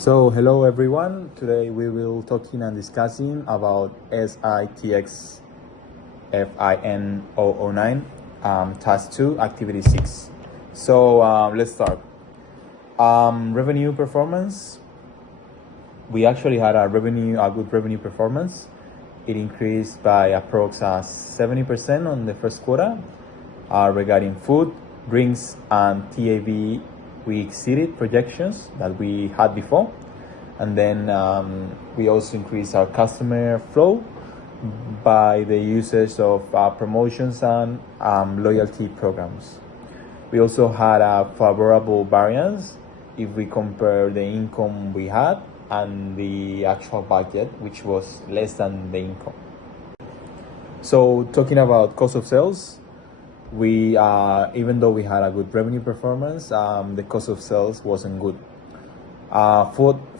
So hello everyone, today we will talking and discussing about SITXFIN009 task 2 activity 6. So let's start. Revenue performance. We actually had a good revenue performance. It increased by approximately 70% on the first quarter. Regarding food, drinks, and TAV, we exceeded projections that we had before. And then we also increased our customer flow by the usage of promotions and loyalty programs. We also had a favorable variance if we compare the income we had and the actual budget, which was less than the income. So talking about cost of sales, we even though we had a good revenue performance, the cost of sales wasn't good.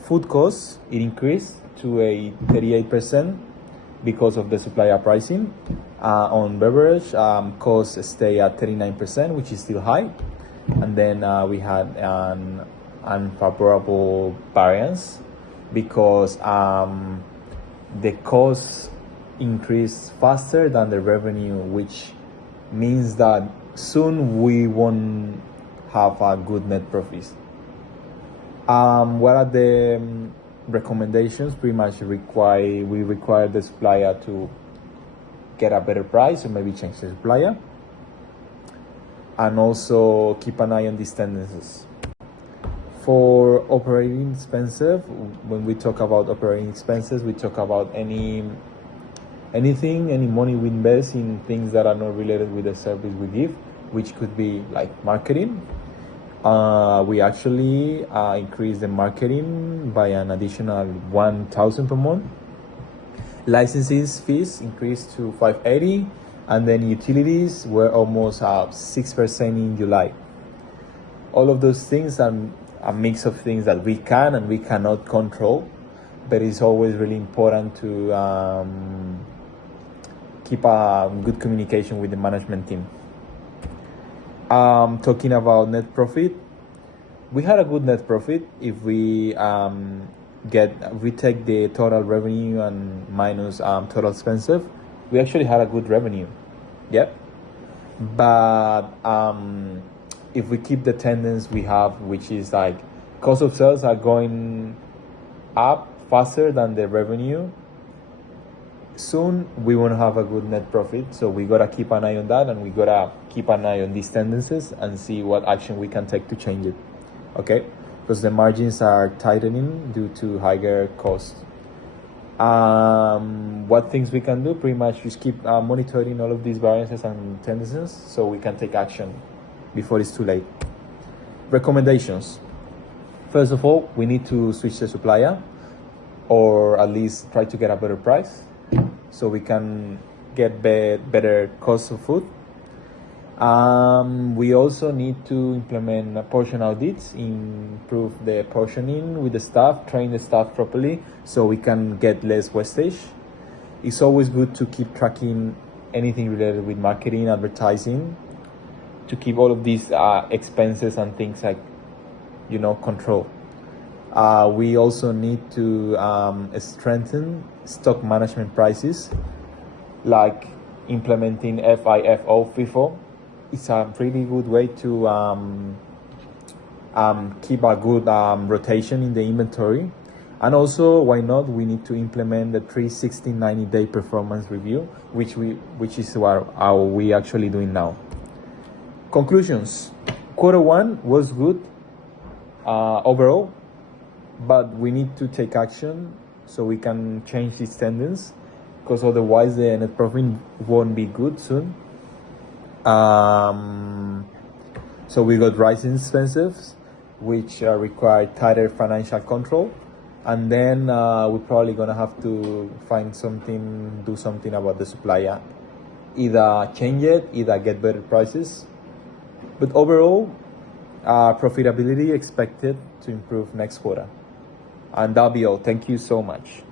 Food costs, it increased to a 38% because of the supplier pricing. On beverage, costs stay at 39%, which is still high. And then we had an unfavorable variance because the costs increased faster than the revenue, which means that soon we won't have a good net profit. What are the recommendations? Pretty much we require the supplier to get a better price or maybe change the supplier, and also keep an eye on these tendencies. For operating expenses, when we talk about operating expenses, we talk about any money we invest in things that are not related with the service we give, which could be like marketing. We actually increased the marketing by an additional 1,000 per month. Licenses fees increased to 580, and then utilities were almost 6% in July. All of those things are a mix of things that we can and we cannot control, but it's always really important to keep a good communication with the management team. Talking about net profit, we had a good net profit. If we take the total revenue and minus total expenses, we actually had a good revenue. Yep. But if we keep the tendency we have, which is like cost of sales are going up faster than the revenue, soon we won't have a good net profit. So we gotta keep an eye on that, and we gotta keep an eye on these tendencies and see what action we can take to change it. Okay, because the margins are tightening due to higher costs. What things we can do? Pretty much just keep monitoring all of these variances and tendencies so we can take action before it's too late. Recommendations. First of all, we need to switch the supplier, or at least try to get a better price, so we can get better cost of food. We also need to implement portion audits, improve the portioning with the staff, train the staff properly so we can get less wastage. It's always good to keep tracking anything related with marketing, advertising, to keep all of these expenses and things like, control. We also need to strengthen stock management prices, like implementing FIFO. It's a pretty good way to keep a good rotation in the inventory. And also, why not, we need to implement the 360 90-day performance review, which is what we actually doing now. Conclusions. Quarter 1 was good overall, but we need to take action so we can change this tendency, because otherwise the net profit won't be good soon. So we got rising expenses, which require tighter financial control, and then we're probably gonna have to do something about the supplier, either change it, either get better prices. But overall, profitability expected to improve next quarter. And that'll be all. Thank you so much.